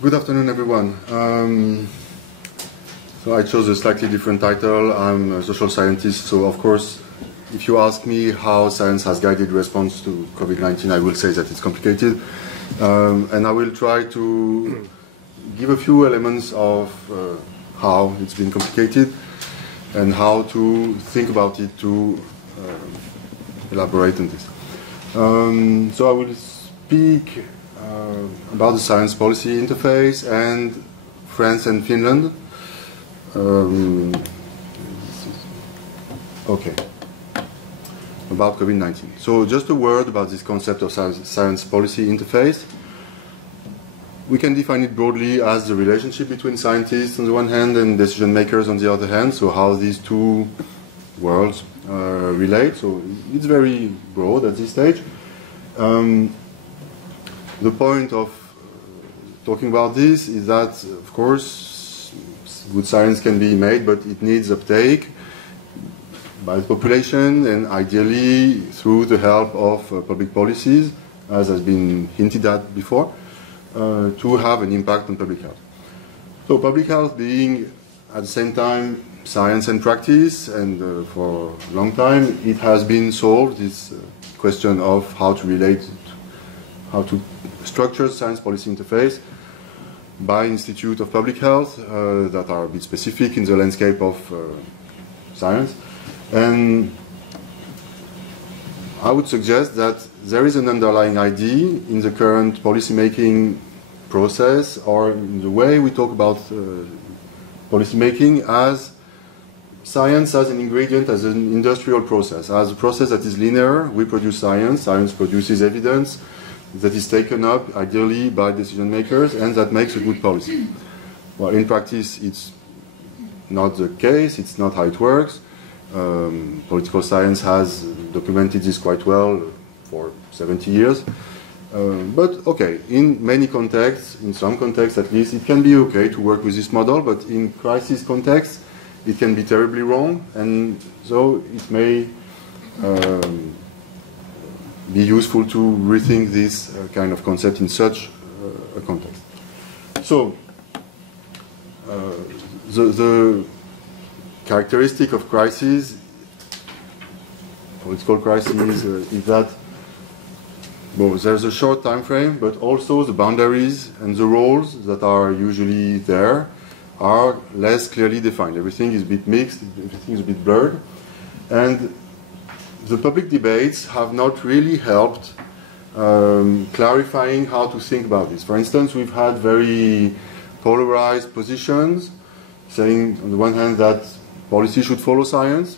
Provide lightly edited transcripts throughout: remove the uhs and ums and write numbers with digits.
Good afternoon, everyone. So I chose a slightly different title. I'm a social scientist, so of course, if you ask me how science has guided response to COVID-19, I will say that it's complicated. And I will try to give a few elements of how it's been complicated and how to think about it to elaborate on this. So I will speak about the science policy interface and France and Finland. Okay. About COVID-19. So just a word about this concept of science policy interface. We can define it broadly as the relationship between scientists on the one hand and decision makers on the other hand, so how these two worlds relate. So it's very broad at this stage. The point of talking about this is that, of course, good science can be made, but it needs uptake by the population and ideally through the help of public policies, as has been hinted at before, to have an impact on public health. So public health being at the same time science and practice, and for a long time it has been solved, this question of how to relate, how to structure science policy interface by Institute of Public Health that are a bit specific in the landscape of science. And I would suggest that there is an underlying idea in the current policymaking process, or in the way we talk about policymaking, as science as an ingredient, as an industrial process, as a process that is linear. We produce science, science produces evidence that is taken up ideally by decision makers, and that makes a good policy. Well, in practice, it's not the case, it's not how it works. Political science has documented this quite well for 70 years. But okay, in many contexts, in some contexts at least, it can be okay to work with this model, but in crisis contexts, it can be terribly wrong, and so it may be useful to rethink this kind of concept in such a context. So, the characteristic of crisis, political crisis, is that there's a short time frame, but also the boundaries and the roles that are usually there are less clearly defined. Everything is a bit mixed, everything is a bit blurred, and the public debates have not really helped clarifying how to think about this. For instance, we've had very polarized positions, saying on the one hand that policy should follow science.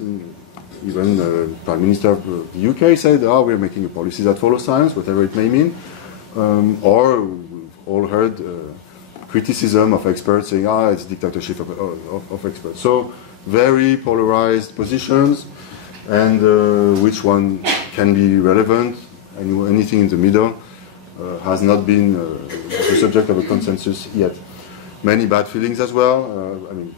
Even the Prime Minister of the UK said, oh, we're making a policy that follows science, whatever it may mean. Or we've all heard criticism of experts saying, it's dictatorship of experts. So very polarized positions, and which one can be relevant, and anything in the middle has not been the subject of a consensus yet. Many bad feelings as well. I mean,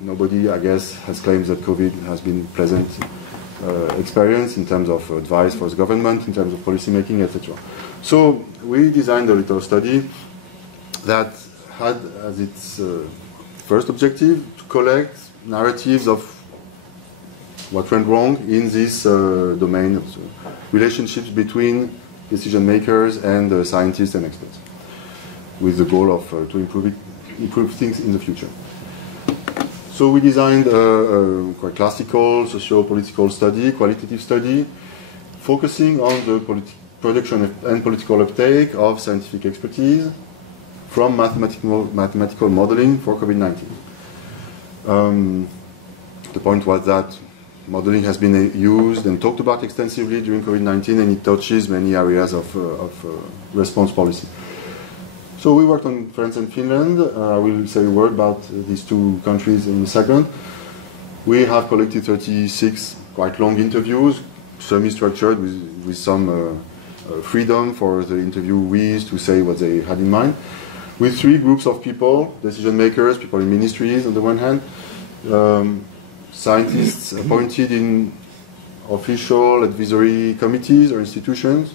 nobody, I guess, has claimed that COVID has been a pleasant experience in terms of advice for the government, in terms of policy making, etc. So we designed a little study that had as its first objective to collect narratives of what went wrong in this domain of relationships between decision makers and scientists and experts, with the goal of to improve things in the future. So we designed a quite classical socio-political study, qualitative study, focusing on the production and political uptake of scientific expertise from mathematical modeling for COVID-19. The point was that modeling has been used and talked about extensively during COVID-19, and it touches many areas of response policy. So we worked on France and Finland. I will say a word about these two countries in a second. We have collected 36 quite long interviews, semi-structured with some freedom for the interviewees to say what they had in mind, with three groups of people: decision makers, people in ministries on the one hand, scientists appointed in official advisory committees or institutions,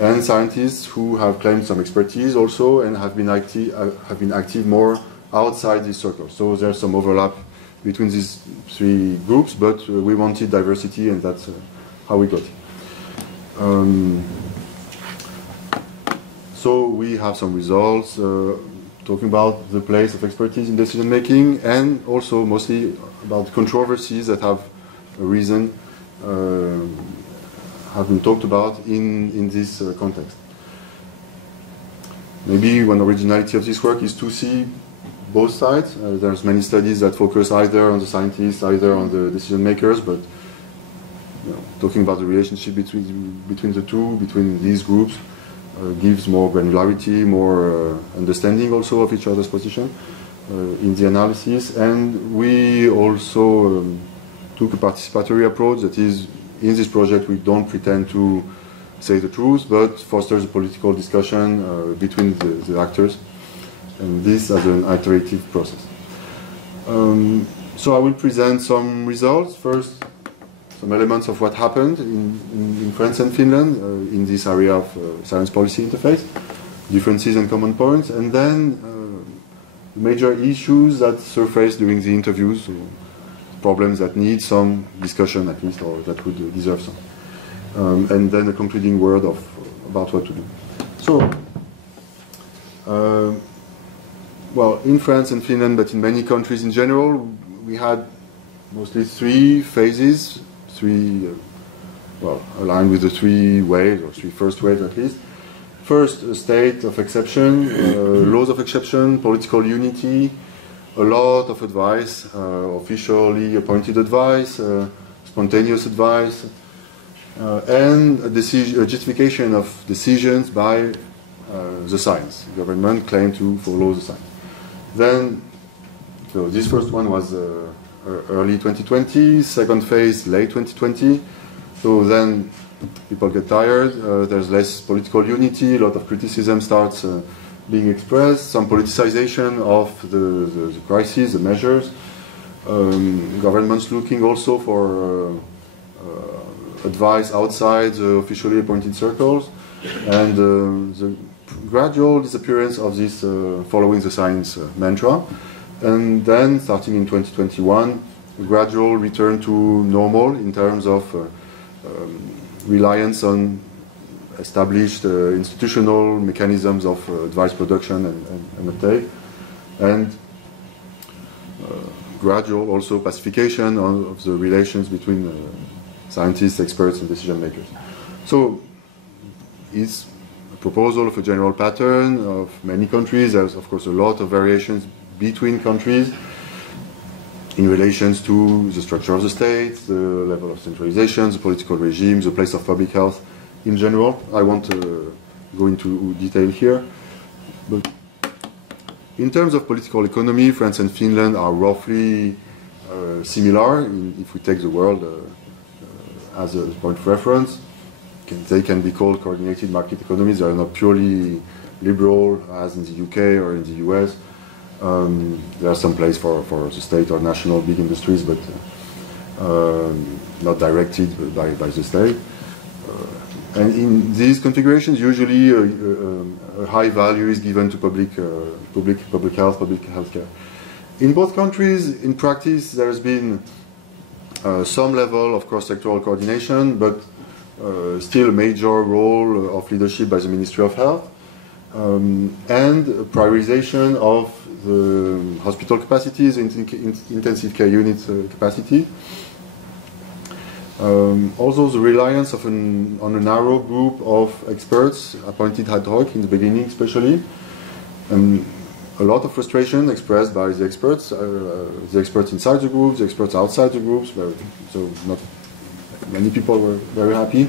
and scientists who have claimed some expertise also and have been active more outside this circle. So there's some overlap between these three groups, but we wanted diversity, and that's how we got it. So we have some results talking about the place of expertise in decision making, and also mostly about controversies that have a reason have been talked about in this context. Maybe one originality of this work is to see both sides. There's many studies that focus either on the scientists, either on the decision makers, but talking about the relationship between the two, between these groups, gives more granularity, more understanding also of each other's position in the analysis. And we also took a participatory approach. That is, in this project we don't pretend to say the truth, but fosters a political discussion between the actors, and this as an iterative process. So I will present some results. First, some elements of what happened in France and Finland in this area of science policy interface, differences and common points, and then major issues that surfaced during the interviews, so problems that need some discussion at least, or that would deserve some. And then a concluding word about what to do. So, well, in France and Finland, but in many countries in general, we had mostly three phases, aligned with the three waves, or three first waves at least. First, a state of exception, laws of exception, political unity, a lot of advice, officially appointed advice, spontaneous advice, and a justification of decisions by the science. The government claimed to follow the science. Then, so this first one was early 2020, second phase late 2020. So then people get tired, there's less political unity, a lot of criticism starts being expressed, some politicization of the crisis, the measures. Governments looking also for advice outside the officially appointed circles, and the gradual disappearance of this following the science mantra. And then, starting in 2021, a gradual return to normal in terms of reliance on established institutional mechanisms of advice production and uptake, and gradual also pacification of the relations between scientists, experts, and decision makers. So it's a proposal of a general pattern of many countries. There's, of course, a lot of variations between countries in relations to the structure of the state, the level of centralization, the political regime, the place of public health in general. I won't go into detail here, but in terms of political economy, France and Finland are roughly similar if we take the world as a point of reference. They can be called coordinated market economies. They are not purely liberal as in the UK or in the US. There are some place for the state or national big industries, but not directed by the state. And in these configurations, usually a high value is given to public health, public healthcare. In both countries, in practice, there has been some level of cross-sectoral coordination, but still a major role of leadership by the Ministry of Health, and prioritization of the hospital capacities, intensive care unit capacity. Also the reliance on a narrow group of experts appointed ad hoc in the beginning especially. A lot of frustration expressed by the experts inside the groups, the experts outside the groups, so not many people were very happy.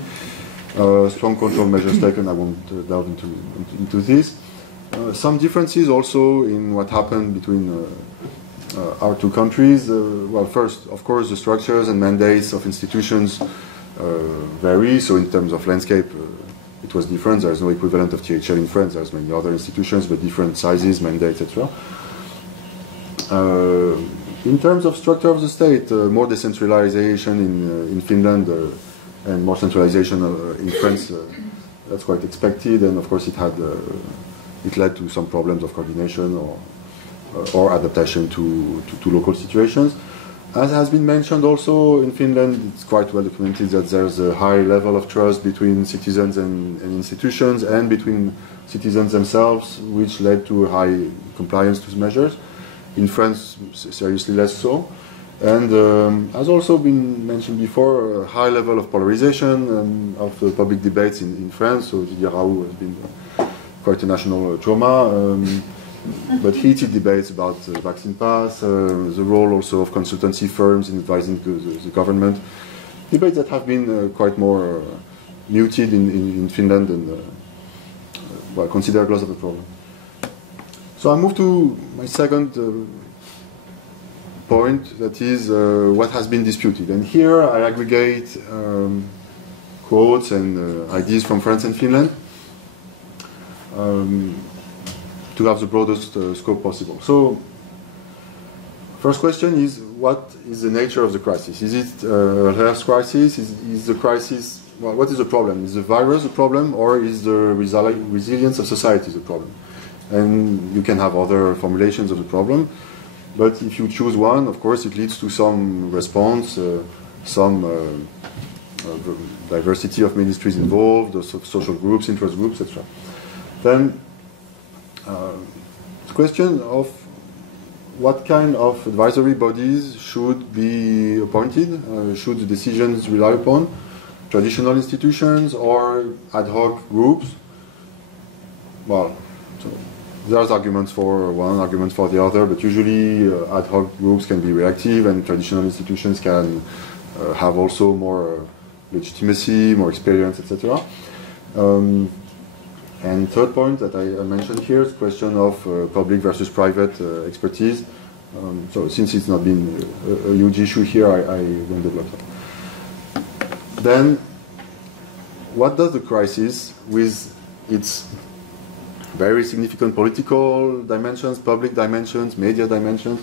Strong control measures taken, I won't delve into this. Some differences also in what happened between our two countries. Well, first, of course, the structures and mandates of institutions vary. So in terms of landscape, it was different. There is no equivalent of THL in France. There's many other institutions, but different sizes, mandates, etc. In terms of structure of the state, more decentralization in Finland and more centralization in France that's quite expected, and of course it led to some problems of coordination or adaptation to local situations. As has been mentioned also in Finland, it's quite well documented that there's a high level of trust between citizens and institutions and between citizens themselves, which led to high compliance to measures. In France, seriously less so. And as also been mentioned before, a high level of polarization of the public debates in France. So Didier Raoult has been quite a national trauma. But heated debates about vaccine pass, the role also of consultancy firms in advising the government. Debates that have been quite more muted in Finland and well, considered less of a problem. So I move to my second point, that is what has been disputed. And here I aggregate quotes and ideas from France and Finland. To have the broadest scope possible. So, first question is, what is the nature of the crisis? Is it a health crisis? Is the crisis, well, what is the problem? Is the virus the problem, or is the resilience of society the problem? And you can have other formulations of the problem, but if you choose one, of course, it leads to some response, some diversity of ministries involved, social groups, interest groups, etc. Then, the question of what kind of advisory bodies should be appointed, should the decisions rely upon traditional institutions or ad hoc groups? Well, so there's arguments for one, arguments for the other, but usually ad hoc groups can be reactive and traditional institutions can have also more legitimacy, more experience, etc. And third point that I mentioned here is the question of public versus private expertise. So since it's not been a huge issue here, I won't develop that. Then, what does the crisis, with its very significant political dimensions, public dimensions, media dimensions,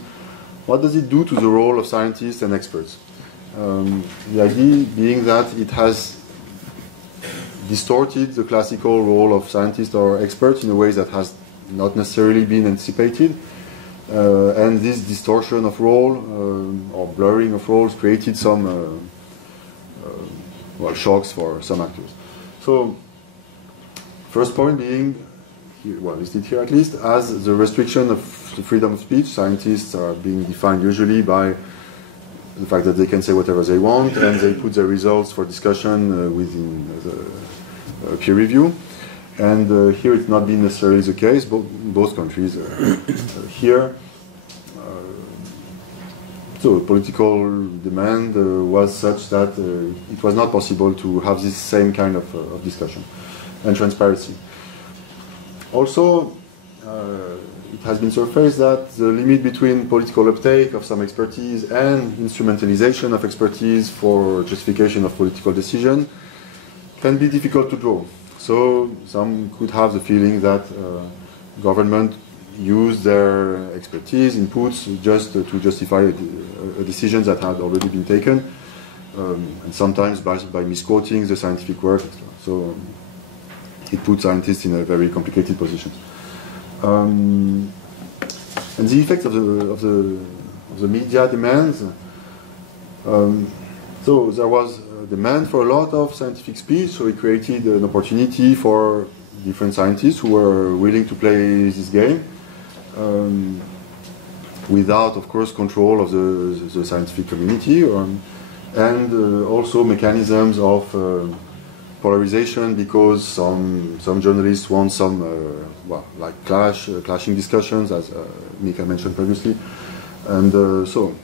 what does it do to the role of scientists and experts? The idea being that it has distorted the classical role of scientists or experts in a way that has not necessarily been anticipated. And this distortion of role or blurring of roles created some well, shocks for some actors. So, first point being, well, listed here at least, as the restriction of the freedom of speech. Scientists are being defined usually by the fact that they can say whatever they want and they put their results for discussion within the peer review, and here it's not been necessarily the case. Both countries here. So political demand was such that it was not possible to have this same kind of discussion and transparency. Also, it has been surfaced that the limit between political uptake of some expertise and instrumentalization of expertise for justification of political decision can be difficult to draw. So some could have the feeling that government use their expertise, inputs, just to justify a decision that had already been taken, and sometimes by misquoting the scientific work, etc. So it puts scientists in a very complicated position. And the effect of the media demands. So there was demand for a lot of scientific speech, so it created an opportunity for different scientists who were willing to play this game without, of course, control of the scientific community, and also mechanisms of polarization, because some journalists want some well, like clashing discussions, as Mika mentioned previously, and so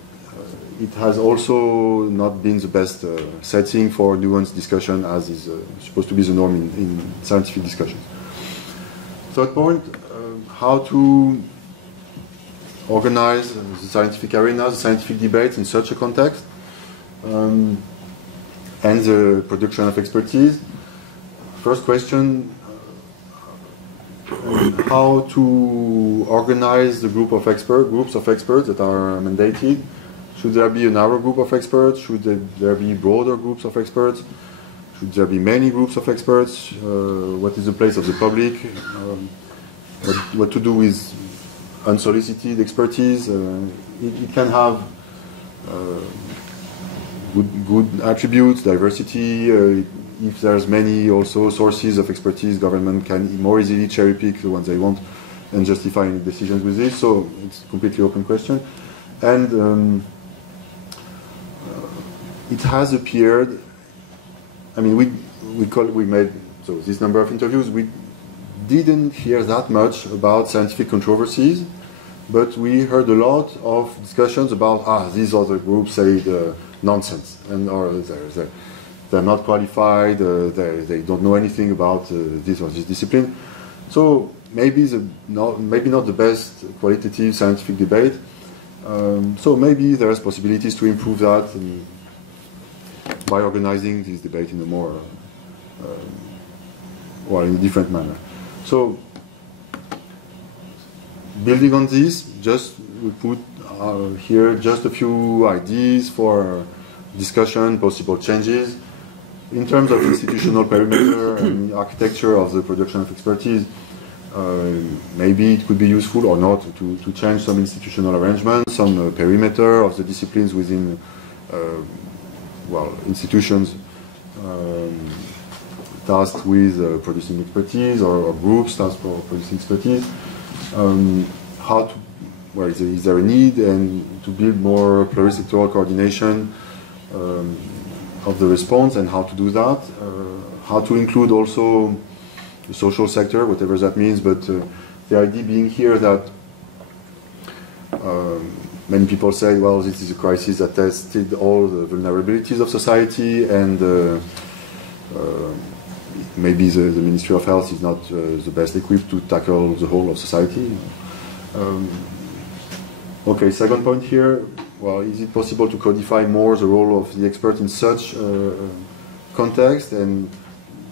it has also not been the best setting for nuanced discussion, as is supposed to be the norm in scientific discussions. Third point, how to organize the scientific arena, the scientific debates in such a context, and the production of expertise. First question, how to organize the groups of experts that are mandated. Should there be a narrow group of experts? Should there be broader groups of experts? Should there be many groups of experts? What is the place of the public? What to do with unsolicited expertise? It can have good attributes, diversity. If there's many also sources of expertise, government can more easily cherry pick the ones they want and justify any decisions with this. So it's a completely open question. And it has appeared, I mean, we made so this number of interviews. We didn't hear that much about scientific controversies, but we heard a lot of discussions about these other groups say nonsense, and or they're not qualified, they don't know anything about this or this discipline. So maybe not the best qualitative scientific debate. So maybe there's possibilities to improve that by organizing this debate in a more or in a different manner. So building on this, we put here just a few ideas for discussion, possible changes. In terms of institutional perimeter and architecture of the production of expertise, maybe it could be useful or not to change some institutional arrangements, some perimeter of the disciplines within institutions tasked with producing expertise or groups tasked for producing expertise. Is there a need and to build more plurisectoral coordination of the response, and how to do that? How to include also the social sector, whatever that means, but the idea being here that many people say, well, this is a crisis that tested all the vulnerabilities of society, and maybe the Ministry of Health is not the best equipped to tackle the whole of society. Okay, second point here, well, is it possible to codify more the role of the expert in such context, and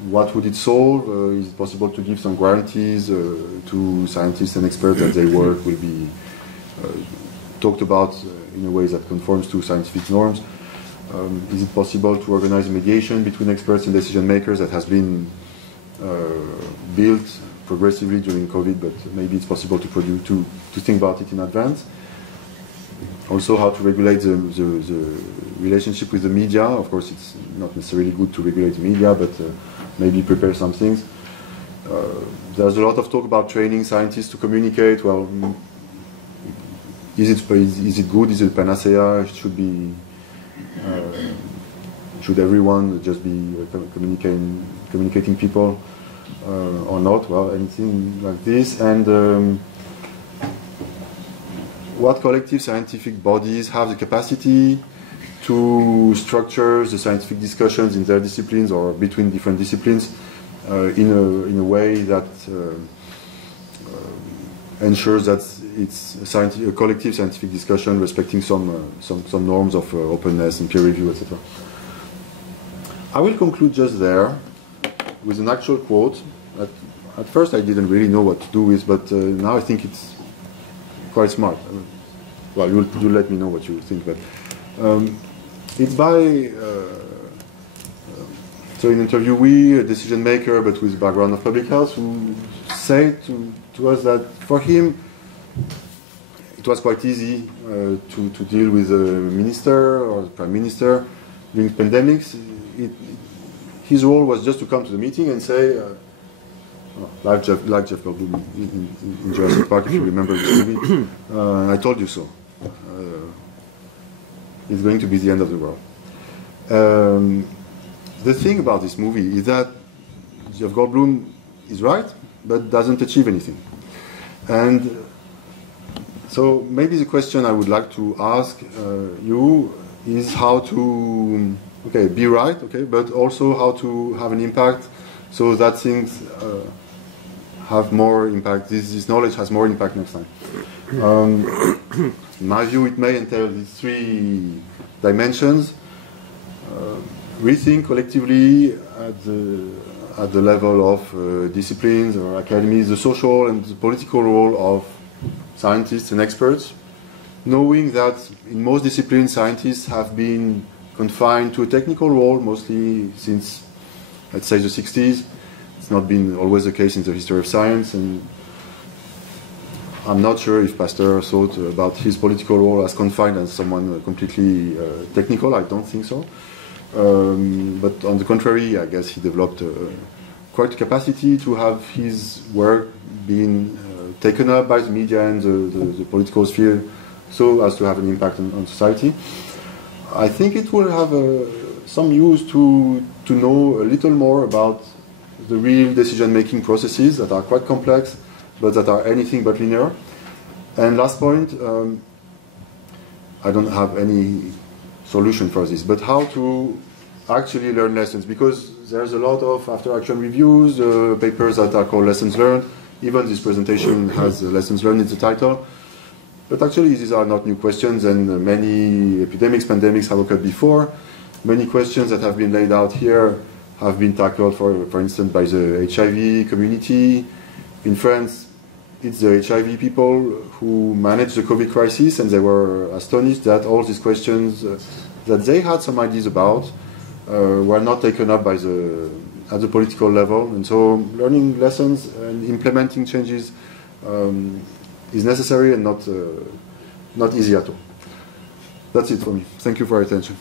what would it solve? Is it possible to give some guarantees to scientists and experts that their work will be talked about in a way that conforms to scientific norms? Is it possible to organize mediation between experts and decision makers that has been built progressively during COVID, but maybe it's possible to think about it in advance? Also, how to regulate the relationship with the media. Of course, it's not necessarily good to regulate the media, but maybe prepare some things. There's a lot of talk about training scientists to communicate. Well, is it good? Is it panacea? Should everyone just be communicating people or not? Well, anything like this. And what collective scientific bodies have the capacity to structure the scientific discussions in their disciplines or between different disciplines in a way that ensures that it's a collective scientific discussion respecting some norms of openness and peer review, etc. I will conclude just there with an actual quote. At first I didn't really know what to do with, but now I think it's quite smart. Well, you'll let me know what you think, but it's by so an interviewee, a decision maker, but with a background of public health, who said to us that for him it was quite easy to deal with the minister or the prime minister during pandemics. His role was just to come to the meeting and say, like Jeff Goldblum in Jurassic Park, if you remember this movie, I told you so. It's going to be the end of the world. The thing about this movie is that Jeff Goldblum is right, but doesn't achieve anything. And so maybe the question I would like to ask you is how to, be right, but also how to have an impact so that things have more impact, this knowledge has more impact next time. In my view, it may entail these three dimensions. Rethink collectively at the level of disciplines or academies, the social and the political role of scientists and experts, knowing that in most disciplines scientists have been confined to a technical role mostly since let's say, the 60s. It's not been always the case in the history of science, and I'm not sure if Pasteur thought about his political role as confined as someone completely technical. I don't think so. But on the contrary, I guess he developed quite a capacity to have his work being taken up by the media and the political sphere so as to have an impact on society. I think it will have some use to know a little more about the real decision-making processes that are quite complex, but that are anything but linear. And last point, I don't have any solution for this, but how to actually learn lessons, because there's a lot of after-action reviews, papers that are called lessons learned. Even this presentation has lessons learned in the title. But actually, these are not new questions, and many epidemics, pandemics have occurred before. Many questions that have been laid out here have been tackled, for instance, by the HIV community. In France, it's the HIV people who managed the COVID crisis, and they were astonished that all these questions that they had some ideas about were not taken up by at the political level. And so learning lessons and implementing changes is necessary and not easy at all. That's it for me. Thank you for your attention.